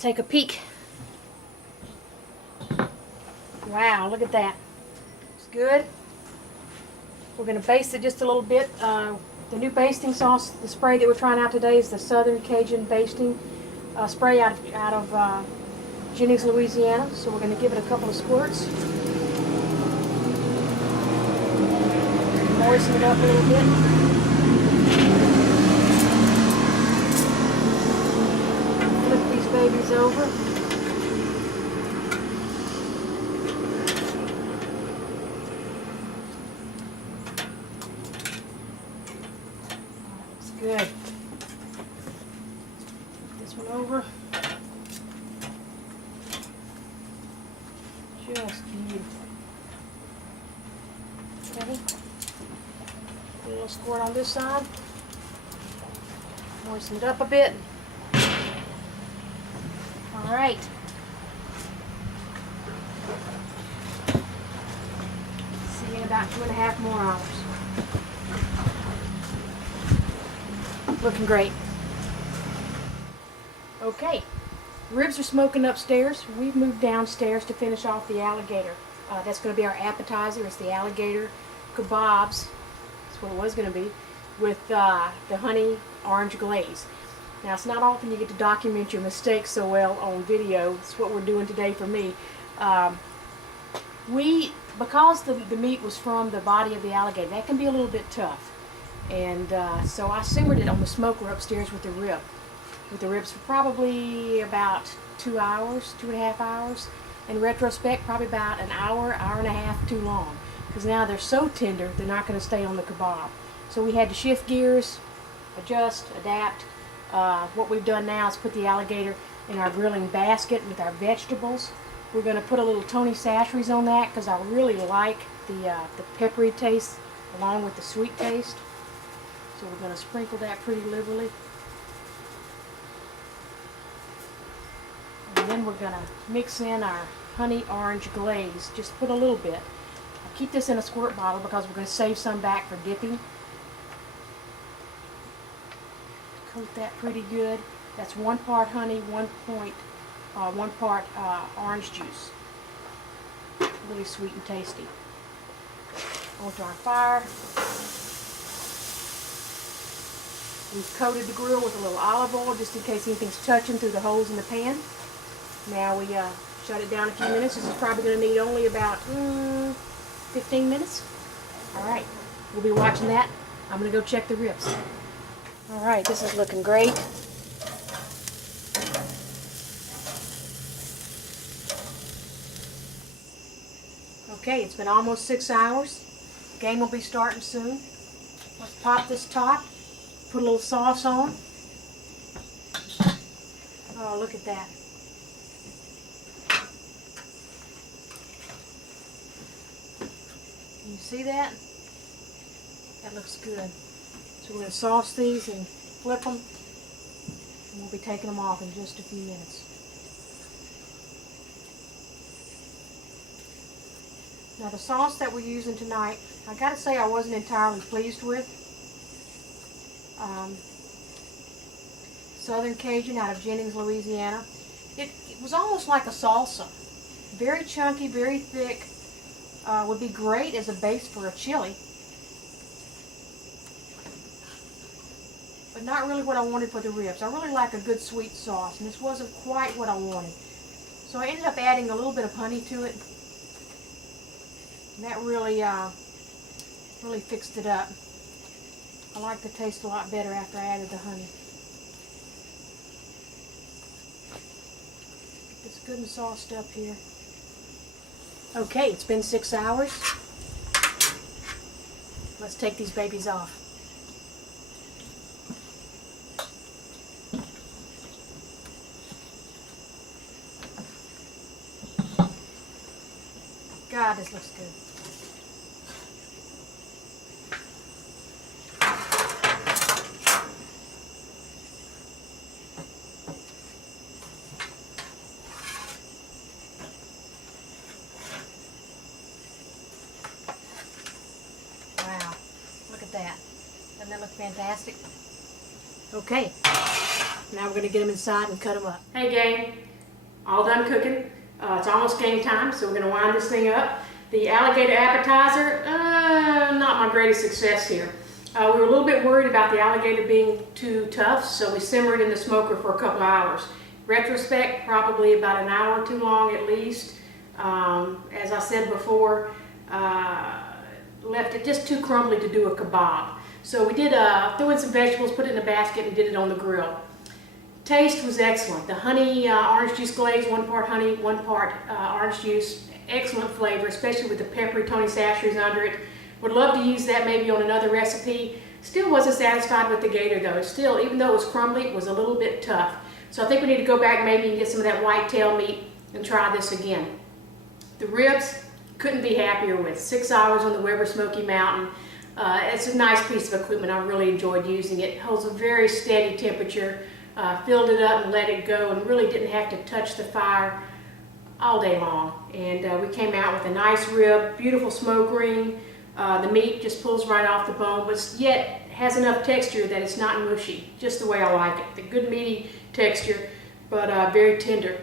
take a peek. Wow, look at that. It's good. We're going to baste it just a little bit. The new basting sauce, the spray that we're trying out today is the Southern Cajun basting spray out of Jennings, Louisiana. So we're going to give it a couple of squirts. Moisten it up a little bit. Flip these babies over. That's good. This one over. Just beautiful. Okay. A little squirt on this side. Moisten it up a bit. All right. See you in about 2.5 more hours. Looking great. Okay. Ribs are smoking upstairs. We've moved downstairs to finish off the alligator. That's going to be our appetizer. It's the alligator kebabs. That's what it was going to be, with the honey orange glaze. Now, it's not often you get to document your mistakes so well on video. It's what we're doing today for me. Because the meat was from the body of the alligator, that can be a little bit tough. And so I simmered it on the smoker upstairs with the ribs for probably about 2 hours, 2.5 hours. In retrospect, probably about an hour, hour and a half too long. Because now they're so tender, they're not going to stay on the kebab. So we had to shift gears, adjust, adapt. What we've done now is put the alligator in our grilling basket with our vegetables. We're going to put a little Tony Chachere's on that because I really like the peppery taste along with the sweet taste. So we're going to sprinkle that pretty liberally. And then we're going to mix in our honey orange glaze. Just put a little bit. I'll keep this in a squirt bottle because we're going to save some back for dipping. Coat that pretty good. That's 1 part honey, 1 part orange juice. Really sweet and tasty. Onto our fire. We've coated the grill with a little olive oil just in case anything's touching through the holes in the pan. Now we shut it down a few minutes. This is probably going to need only about 15 minutes. Alright, we'll be watching that. I'm going to go check the ribs. Alright, this is looking great. Okay, it's been almost 6 hours. Game will be starting soon. Let's pop this top. Put a little sauce on. Oh, look at that. Can you see that? That looks good. So we're going to sauce these and flip them. And we'll be taking them off in just a few minutes. Now the sauce that we're using tonight, I gotta say I wasn't entirely pleased with. Southern Cajun out of Jennings, Louisiana. It was almost like a salsa. Very chunky, very thick. Would be great as a base for a chili. But not really what I wanted for the ribs. I really like a good sweet sauce, and this wasn't quite what I wanted. So I ended up adding a little bit of honey to it. And that really, really fixed it up. I like the taste a lot better after I added the honey. Get this good and sauced up here. Okay, it's been 6 hours. Let's take these babies off. God, this looks good. Wow, look at that. Doesn't that look fantastic? Okay, now we're going to get them inside and cut them up. Hey gang, all done cooking. It's almost game time, so we're going to wind this thing up. The alligator appetizer, not my greatest success here. We were a little bit worried about the alligator being too tough, so we simmered in the smoker for a couple of hours. Retrospect, probably about an hour too long at least. As I said before, left it just too crumbly to do a kebab. So we did threw in some vegetables, put it in a basket, and did it on the grill. Taste was excellent. The honey orange juice glaze, 1 part honey, 1 part orange juice. Excellent flavor, especially with the peppery Tony Chachere's under it. Would love to use that maybe on another recipe. Still wasn't satisfied with the Gator though. It still, even though it was crumbly, it was a little bit tough. So I think we need to go back maybe and get some of that white tail meat and try this again. The ribs, couldn't be happier with. 6 hours on the Weber Smokey Mountain. It's a nice piece of equipment. I really enjoyed using it. It holds a very steady temperature. Filled it up and let it go and really didn't have to touch the fire all day long. And we came out with a nice rib, beautiful smoke ring. The meat just pulls right off the bone, but yet has enough texture that it's not mushy, just the way I like it. The good meaty texture, but very tender.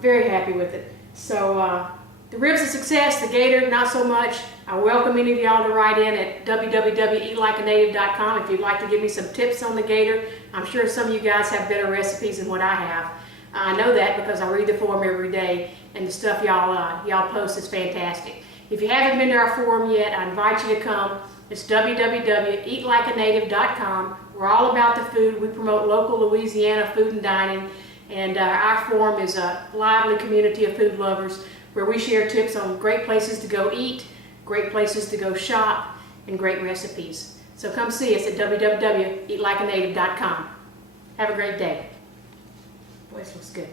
Very happy with it. So the ribs a success, the Gator not so much. I welcome any of y'all to write in at www.eatlikeanative.com if you'd like to give me some tips on the Gator. I'm sure some of you guys have better recipes than what I have. I know that because I read the forum every day, and the stuff y'all post is fantastic. If you haven't been to our forum yet, I invite you to come. It's www.eatlikeanative.com. We're all about the food. We promote local Louisiana food and dining, and our forum is a lively community of food lovers where we share tips on great places to go eat, great places to go shop, and great recipes. So come see us at www.eatlikeanative.com. Have a great day. Boy, this looks good.